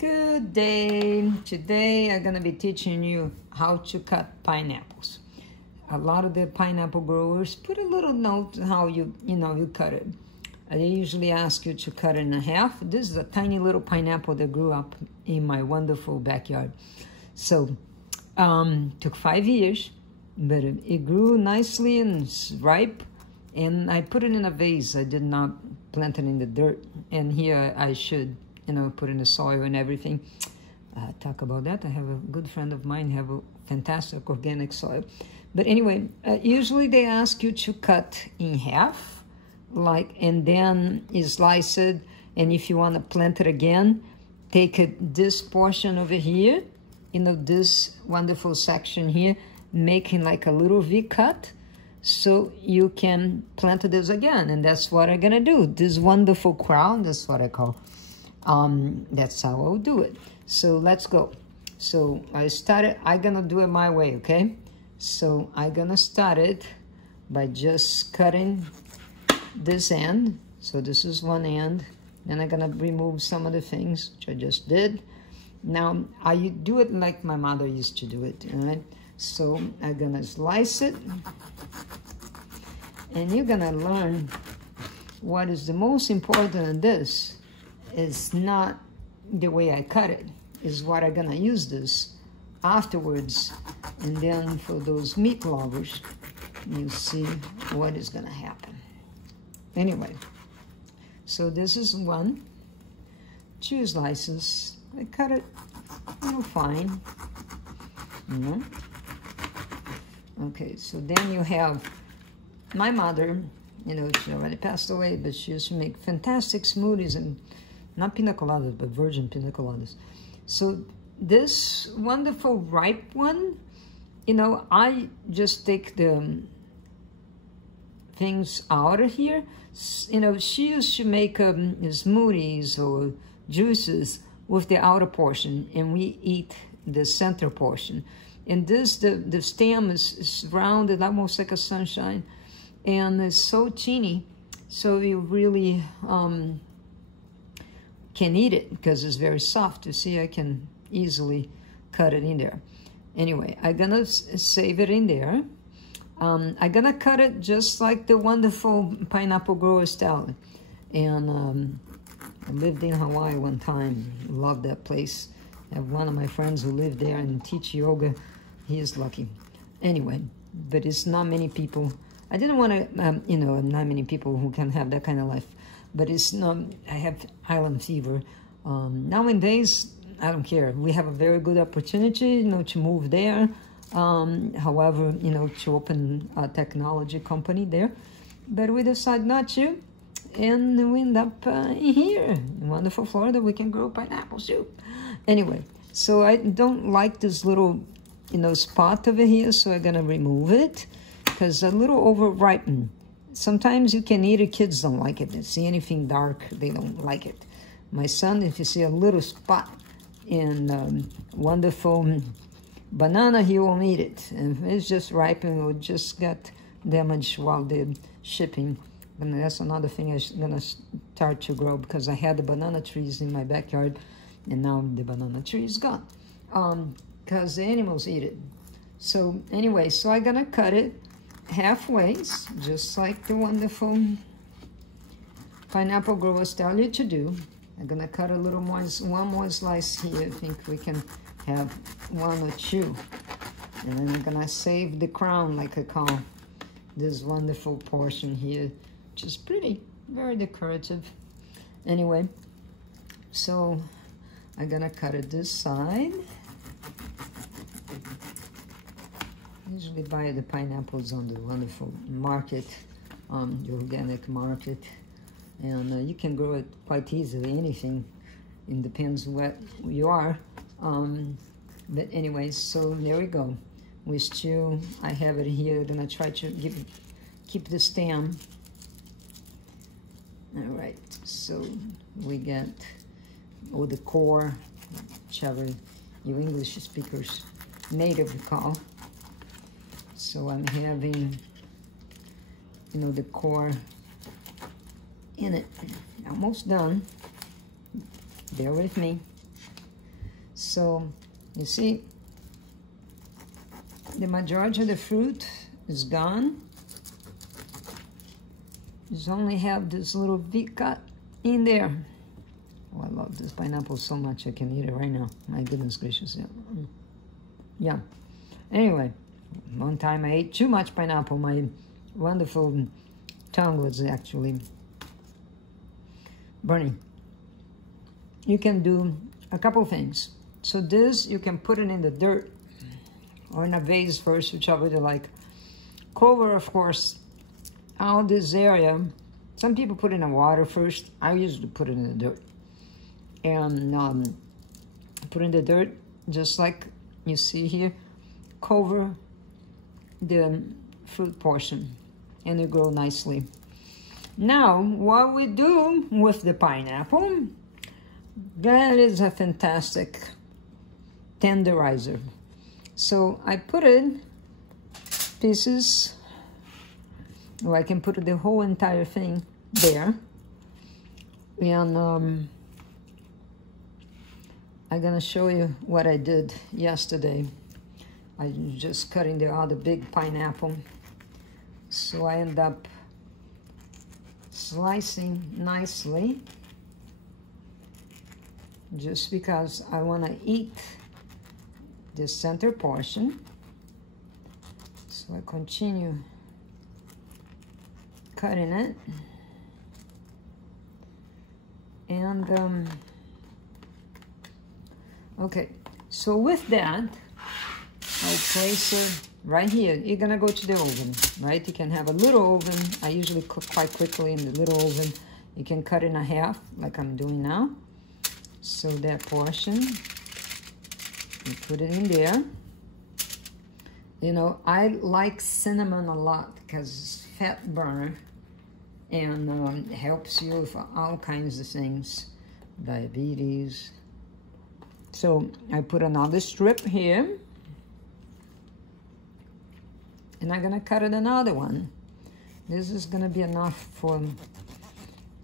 Good day. Today I'm gonna be teaching you how to cut pineapples. A lot of the pineapple growers put a little note how you cut it. They usually ask you to cut it in half. This is a tiny little pineapple that grew up in my wonderful backyard. So took 5 years, but it grew nicely and it's ripe. And I put it in a vase. I did not plant it in the dirt. And here I should, put in the soil and everything. Talk about that. I have a good friend of mine have a fantastic organic soil. But anyway, usually they ask you to cut in half, and then you slice it. And if you want to plant it again, take this portion over here, this wonderful section here, making like a little V cut, so you can plant this again. And that's what I'm gonna do. This wonderful crown, that's what I call. That's how I'll do it. So let's go. So I'm gonna do it my way, okay? So I'm gonna start it by just cutting this end. So this is one end. Then I'm gonna remove some of the things, which I just did. Now, I do it like my mother used to do it, all right? So I'm gonna slice it. And you're gonna learn what is the most important in this is not the way I cut it, is what I'm gonna use this afterwards. And then for those meat lovers, you see what is gonna happen. Anyway, so this is 1, 2 slices. I cut it, fine. Okay, so then you have my mother, she already passed away, but she used to make fantastic smoothies, and not pina coladas, but virgin pina coladas. So this wonderful ripe one, I just take the things out of here. She used to make smoothies or juices with the outer portion, and we eat the center portion. And this, the stem is rounded, almost like a sunshine, and it's so teeny, so you really can eat it because it's very soft. You see, I can easily cut it in there. Anyway, I'm gonna save it in there. I'm gonna cut it just like the wonderful pineapple grower style. And I lived in Hawaii one time. Loved that place. I have one of my friends who lived there and teach yoga. He is lucky. Anyway, but it's not many people. I didn't want to, not many people who can have that kind of life. But it's not, I have island fever. Nowadays, I don't care. We have a very good opportunity, to move there. However, to open a technology company there. But we decide not to. And we end up in here, in wonderful Florida. We can grow pineapples too. Anyway, so I don't like this little, spot over here. So I'm going to remove it. Because a little over-ripened. Sometimes you can eat it, kids don't like it. They see anything dark, they don't like it. My son, if you see a little spot in wonderful banana, he won't eat it. And it's just ripened or just got damaged while they're shipping. And that's another thing I'm gonna start to grow, because I had the banana trees in my backyard and now the banana tree is gone. Because the animals eat it. So anyway, so I'm gonna cut it halfway, just like the wonderful pineapple growers tell you to do. I'm gonna cut a little more, one more slice here. I think we can have 1 or 2. And then I'm gonna save the crown, like I call this wonderful portion here, which is pretty, very decorative. Anyway, so I'm gonna cut it this side. Usually buy the pineapples on the wonderful market, the organic market, and you can grow it quite easily. Anything, it depends what you are. But anyway, so there we go. I have it here. I'm gonna try to keep the stem. All right, so we get the core, whichever you English speakers native call. So I'm having, the core in it. Almost done. Bear with me. So you see, the majority of the fruit is gone. Just only have this little V cut in there. Oh, I love this pineapple so much I can eat it right now. My goodness gracious, yeah. Yeah. Anyway, one time I ate too much pineapple. My wonderful tongue was actually burning. You can do a couple things. So this, you can put it in the dirt or in a vase first, whichever you like. Cover, of course, all this area. Some people put it in the water first. I usually put it in the dirt. And put in the dirt, just like you see here. Cover the fruit portion, and it grow nicely. Now, what we do with the pineapple, that is a fantastic tenderizer. So I put it pieces, or I can put the whole entire thing there. And I'm gonna show you what I did yesterday. I just cutting the other big pineapple. So I end up slicing nicely, just because I wanna eat the center portion. So I continue cutting it. And okay, so with that, I'll place it right here. You're gonna go to the oven, right? You can have a little oven. I usually cook quite quickly in the little oven. You can cut it in half, like I'm doing now. So that portion, you put it in there. You know, I like cinnamon a lot because it's fat burner, and helps you with all kinds of things, diabetes. So I put another strip here, and I'm gonna cut it another one. This is gonna be enough for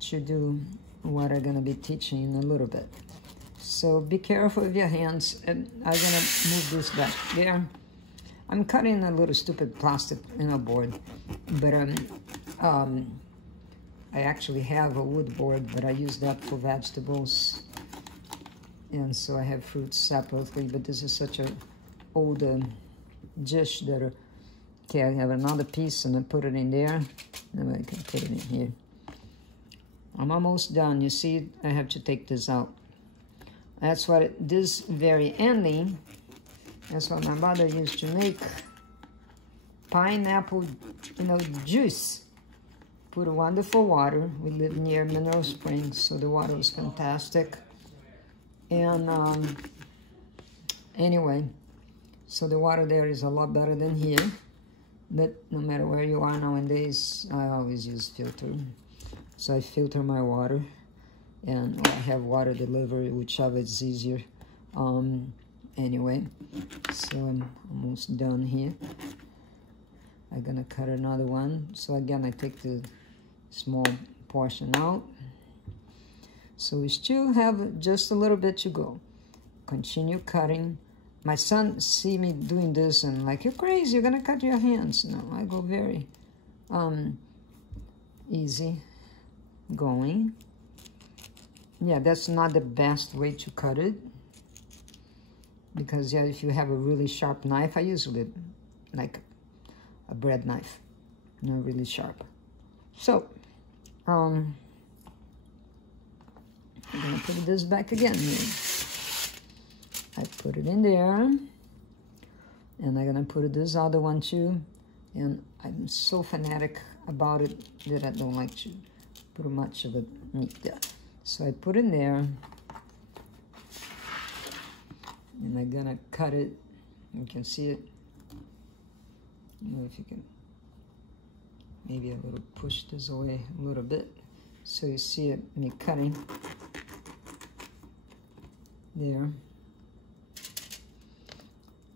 to do what I'm gonna be teaching in a little bit. So be careful with your hands, and I'm gonna move this back there. I'm cutting a little stupid plastic board, but I actually have a wood board, but I use that for vegetables. And so I have fruits separately, but this is such a old dish that, okay, I have another piece and I put it in there. Then I can put it in here. I'm almost done. You see, I have to take this out. That's what this very ending, that's what my mother used to make. Pineapple, juice. Put a wonderful water. We live near Mineral Springs, so the water was fantastic. And anyway, so the water there is a lot better than here. But no matter where you are nowadays, I always use filter. So I filter my water, and I have water delivery, whichever is easier. Anyway, so I'm almost done here. I'm gonna cut another one. So again, I take the small portion out. So we still have just a little bit to go. Continue cutting. My son see me doing this and like, you're crazy, you're gonna cut your hands. No, I go very easy going. Yeah, that's not the best way to cut it, because yeah, if you have a really sharp knife, I usually like a bread knife, really sharp. So I'm gonna put this back again here. I put it in there, and I'm gonna put this other one too. And I'm so fanatic about it that I don't like to put much of it meat there. So I put in there, and I'm gonna cut it. You can see it. I don't know if you can, maybe a little push this away a little bit, so you see it, me cutting there.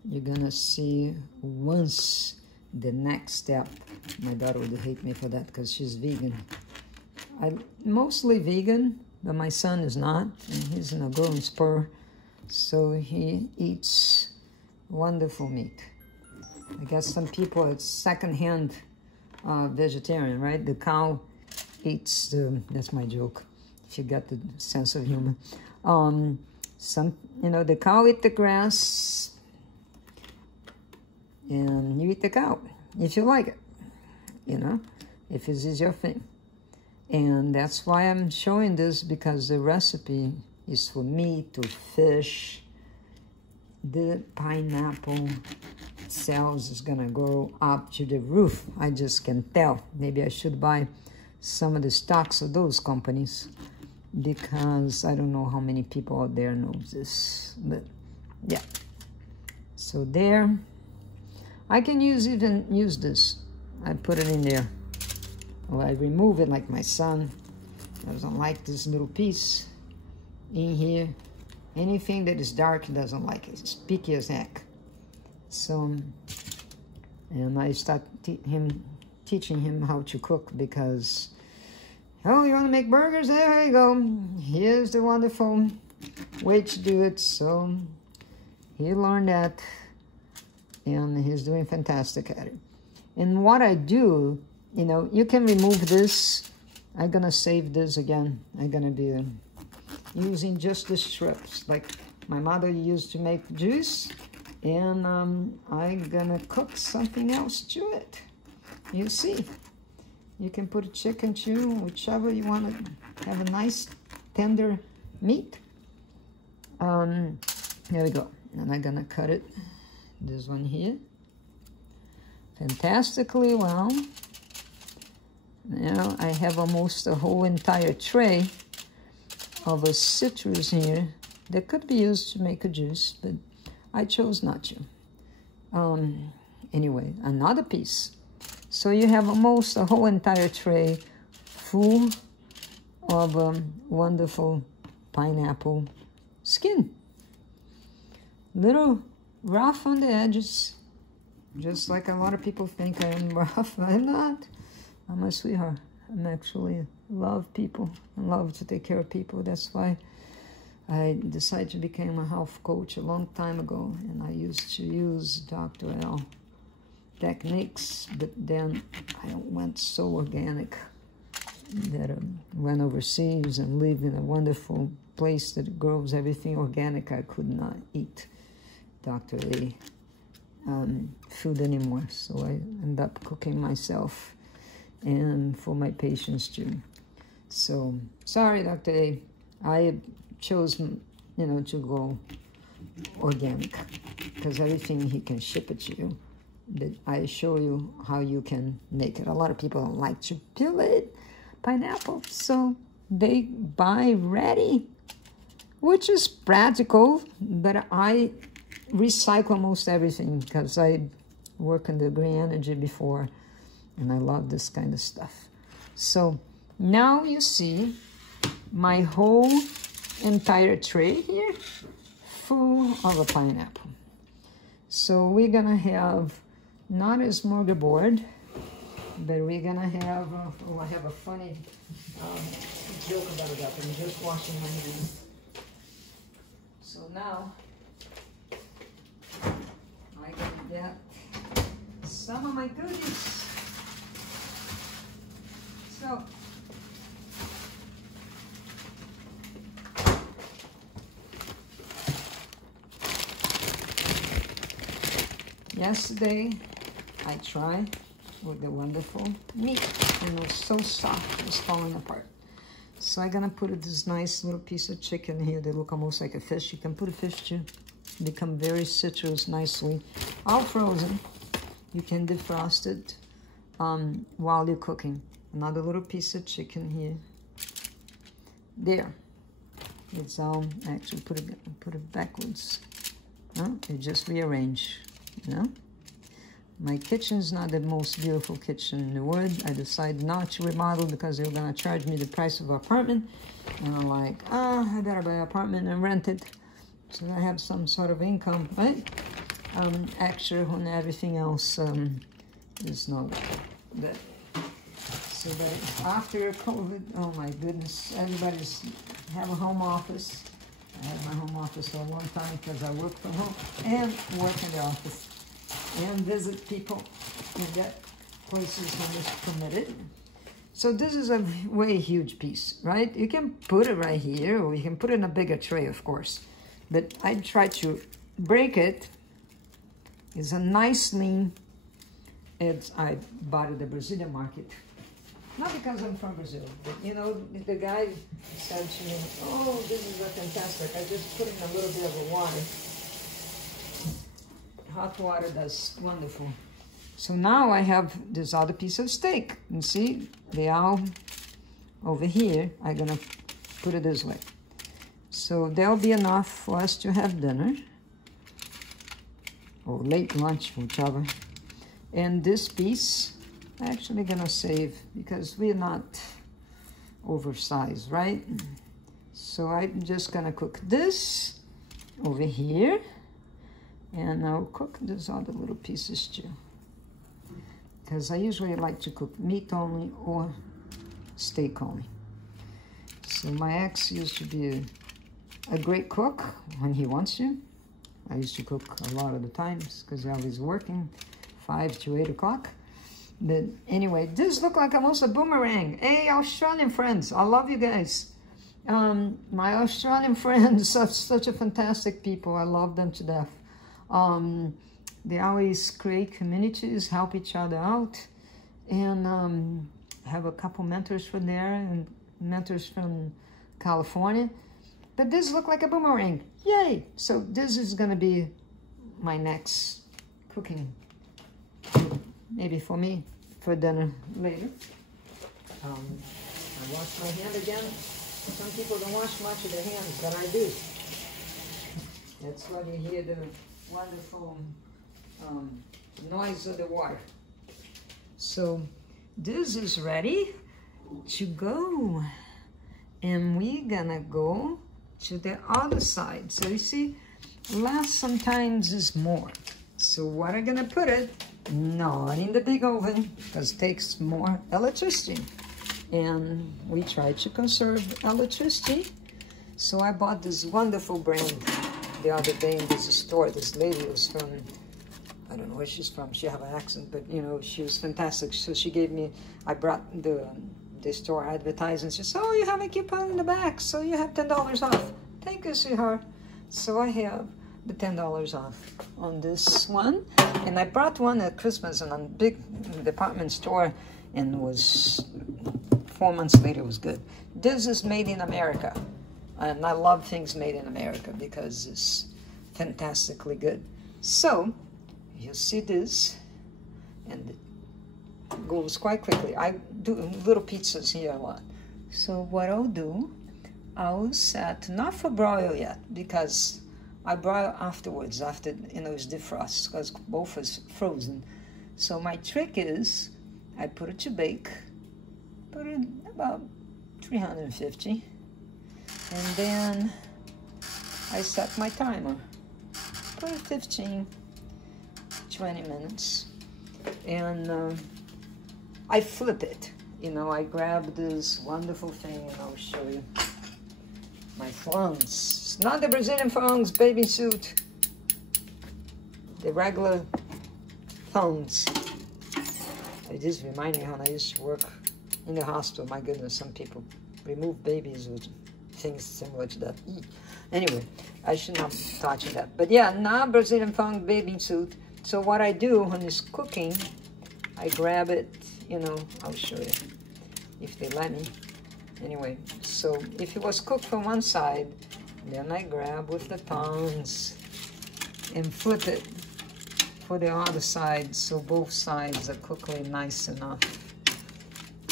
You're gonna see once the next step. My daughter would hate me for that because she's vegan. I'm mostly vegan, but my son is not, and he's in a growing spur. so he eats wonderful meat. I guess some people are second-hand vegetarian, right? The cow eats the, that's my joke, if you got the sense of humor. The cow eat the grass, and you eat the cow, if you like it, if this is your thing. And that's why I'm showing this, because the recipe is for meat or fish. The pineapple sales is gonna go up to the roof. I just can tell. Maybe I should buy some of the stocks of those companies, because I don't know how many people out there know this, but yeah. So there, I can even use this. I put it in there. Well, I remove it, like my son doesn't like this little piece in here. Anything that is dark, he doesn't like it. It's picky as heck. So, and I start teaching him how to cook, because, oh, you want to make burgers? There you go. Here's the wonderful way to do it. So he learned that, and he's doing fantastic at it. And what I do, you can remove this. I'm gonna save this again. I'm gonna be using just the strips, like my mother used to make juice, and I'm gonna cook something else to it. You see, you can put a chicken too, whichever you want to have a nice tender meat. There we go. And I'm gonna cut it, this one here, fantastically well. Now I have almost a whole entire tray of a citrus here that could be used to make a juice, but I chose not to. Anyway, another piece. So you have almost a whole entire tray full of wonderful pineapple skin. Little rough on the edges, just like a lot of people think I am rough. I'm not. I'm a sweetheart. I'm actually love people. I love to take care of people. That's why I decided to become a health coach a long time ago, and I used to use Dr. L techniques, but then I went so organic that I went overseas and lived in a wonderful place that grows everything organic. I could not eat Dr. A food anymore, so I ended up cooking myself and for my patients too. So sorry, Dr. A, I chose to go organic, because everything he can ship it to you, but I show you how you can make it. A lot of people don't like to peel it, pineapple, so they buy ready, which is practical, but I recycle most everything, because I work in the green energy before, and I love this kind of stuff. So now you see my whole entire tray here full of a pineapple. So we're gonna have not a smorgasbord, but we're gonna have I have a funny joke about that. I'm just washing my hands. So now I can get some of my goodies. So yesterday I tried with the wonderful meat, and it was so soft, it was falling apart. So I'm gonna put this nice little piece of chicken here that look almost like a fish. You can put a fish too, become very citrus nicely, all frozen. You can defrost it while you're cooking. Another little piece of chicken here. There. It's all, actually put it backwards. No? You just rearrange, My kitchen's not the most beautiful kitchen in the world. I decided not to remodel because they were gonna charge me the price of an apartment. And I'm like, I better buy an apartment and rent it so I have some sort of income, right? Extra when everything else is not good. So that after COVID, oh my goodness, everybody's have a home office. I had my home office for a long time because I work from home and work in the office and visit people and get places when it's permitted. So this is a way huge piece, right? You can put it right here, or you can put it in a bigger tray, of course. But I try to break it. It's a nice lean. I bought it at the Brazilian market. Not because I'm from Brazil, but you know, the guy said to me, oh, this is fantastic. I just put in a little bit of water. Hot water, that's wonderful. So now I have this other piece of steak. You see, they all over here. I'm gonna put it this way. So there'll be enough for us to have dinner, or late lunch, whichever. And this piece, I'm actually gonna save because we're not oversized, right? So I'm just gonna cook this over here, and I'll cook these other little pieces too. Because I usually like to cook meat only or steak only. So my ex used to be a great cook when he wants to. I used to cook a lot of the times because I was working 5 to 8 o'clock. But anyway, this looked like almost a boomerang. Hey, Australian friends, I love you guys. My Australian friends, such a fantastic people. I love them to death. They always create communities, help each other out, and have a couple mentors from there and mentors from California. But this looked like a boomerang. Yay! So this is gonna be my next cooking, maybe for me, for dinner later. I wash my hand again. Some people don't wash much of their hands, but I do. That's why you hear the wonderful noise of the water. So this is ready to go, and we're gonna go to the other side. So you see, less sometimes is more. So what I'm gonna put it, not in the big oven, because it takes more electricity, and we try to conserve electricity. So I bought this wonderful brand the other day in this store. This lady was from, I don't know where she's from, she have an accent, but you know, she was fantastic. So she gave me, I brought the store advertising. She said, oh, you have a coupon in the back, so you have $10 off. Thank you, sweetheart. So I have the $10 off on this one. And I brought one at Christmas in a big department store, and was 4 months later, it was good. This is made in America. And I love things made in America because it's fantastically good. So you see this, and it goes quite quickly. I do little pizzas here a lot. So what I'll do, I'll set, not for broil yet, because I broil afterwards, after, you know, it's defrost, because both is frozen. So my trick is, I put it to bake, put it about 350, and then I set my timer, put it 15, 20 minutes, and I flip it. You know, I grab this wonderful thing, and I'll show you my flungs. It's not the Brazilian flungs bathing suit, the regular flungs. It just reminds me how I used to work in the hospital. My goodness, some people remove babies with things similar to that. Anyway, I should not be touching that. But yeah, not Brazilian flung bathing suit. So what I do when it's cooking, I grab it, you know, I'll show you if they let me. Anyway, so if it was cooked from one side, then I grab with the tongs and flip it for the other side, so both sides are cooked nice enough.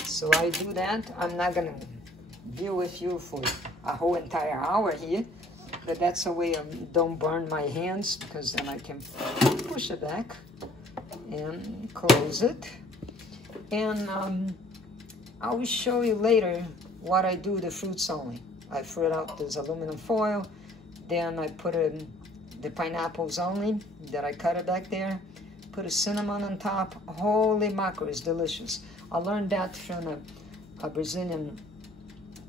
So I do that. I'm not gonna be with you for a whole entire hour here, but that's a way of don't burn my hands, because then I can push it back and close it. And I will show you later what I do the fruits only. I fruit out this aluminum foil, then I put in the pineapples only, that I cut it back there, put a cinnamon on top. Holy mackerel, it's delicious. I learned that from a Brazilian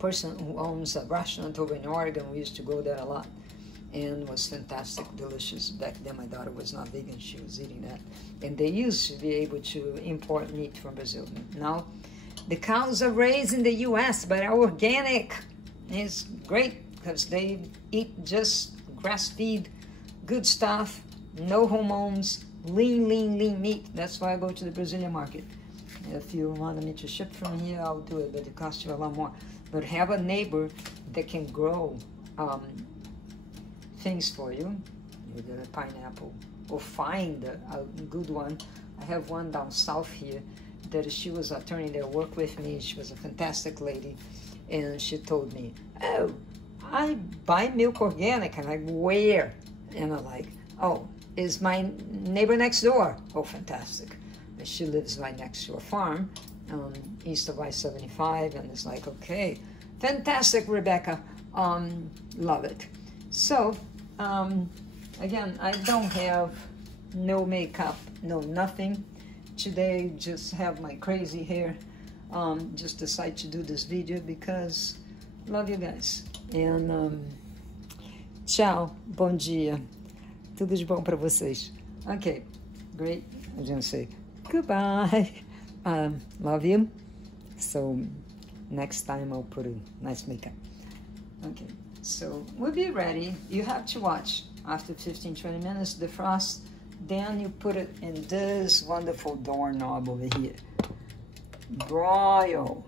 person who owns a restaurant over in Oregon. We used to go there a lot, and it was fantastic, delicious. Back then my daughter was not vegan, she was eating that. And they used to be able to import meat from Brazil. Now, the cows are raised in the US, but are organic. It's great because they eat just grass-fed, good stuff, no hormones, lean meat. That's why I go to the Brazilian market. If you wanted me to ship from here, I'll do it, but it costs you a lot more. But have a neighbor that can grow things for you, with a pineapple, or find a good one. I have one down south here that she was an attorney that worked with me. She was a fantastic lady, and she told me, oh, I buy milk organic. I'm like, where? And I'm like, oh, is my neighbor next door. Oh, fantastic. And she lives right next to a farm, east of I-75, and it's like, okay, fantastic, Rebecca. Love it. So, again, I don't have no makeup, no nothing. Today, just have my crazy hair. Just decided to do this video because love you guys. And tchau, bom dia. Tudo de bom para vocês. Okay, great. I didn't say goodbye. Love you. So next time I'll put a nice makeup. Okay, so we'll be ready. You have to watch after 15-20 minutes defrost. Then you put it in this wonderful doorknob over here. Broil.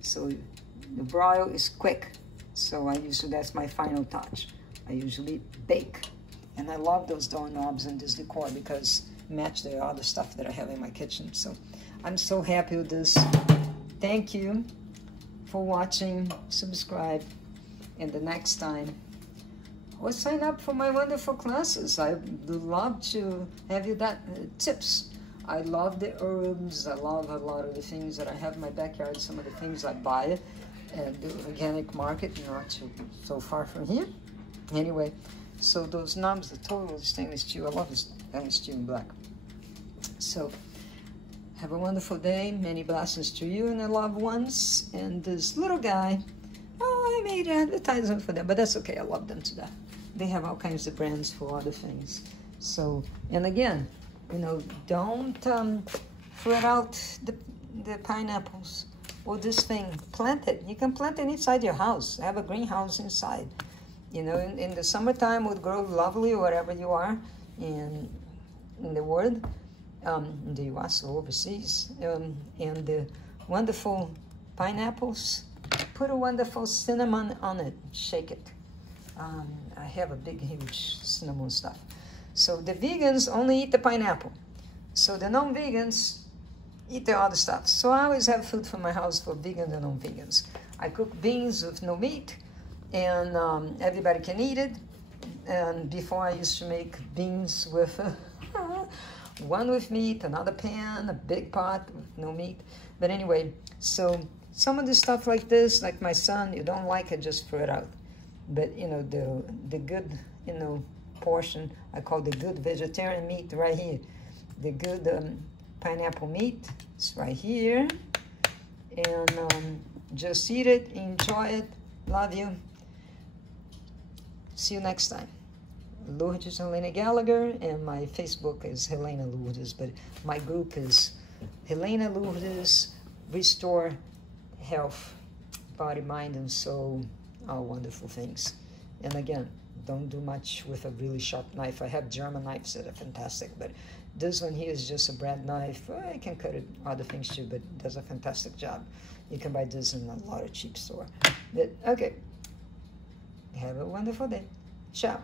So the broil is quick. So that's my final touch. I usually bake. And I love those doorknobs and this decor because match the other stuff that I have in my kitchen. So I'm so happy with this. Thank you for watching. Subscribe. And the next time, or sign up for my wonderful classes. I would love to have you tips. I love the herbs. I love a lot of the things that I have in my backyard. Some of the things I buy at the organic market, not so far from here. Anyway, so those knobs are totally stainless steel. I love stainless steel in black. So have a wonderful day. Many blessings to you and your loved ones. And this little guy, oh, I made advertisement for them, but that's okay. I love them to death. They have all kinds of brands for other things. So, and again, you know, don't throw out the pineapples or this thing. Plant it. You can plant it inside your house. Have a greenhouse inside. You know, in the summertime would grow lovely wherever you are in the world, in the US or overseas. And the wonderful pineapples, put a wonderful cinnamon on it. Shake it. I have a big, huge cinnamon stuff. So the vegans only eat the pineapple. So the non-vegans eat the other stuff. So I always have food from my house for vegans and non-vegans. I cook beans with no meat, and everybody can eat it. And before I used to make beans with one with meat, another pan, a big pot with no meat. But anyway, so some of the stuff like this, like my son, you don't like it, just throw it out. But you know, the good, you know, portion, I call the good vegetarian meat right here. The good pineapple meat is right here. And just eat it, enjoy it, love you. See you next time. Lourdes Helena Gallagher, and my Facebook is Helena Lourdes, but my group is Helena Lourdes Restore Health, Body, Mind, and Soul, all wonderful things. And again, don't do much with a really sharp knife. I have German knives that are fantastic, but this one here is just a bread knife. I can cut it other things too, but it does a fantastic job. You can buy this in a lot of cheap store. But okay, have a wonderful day. Ciao.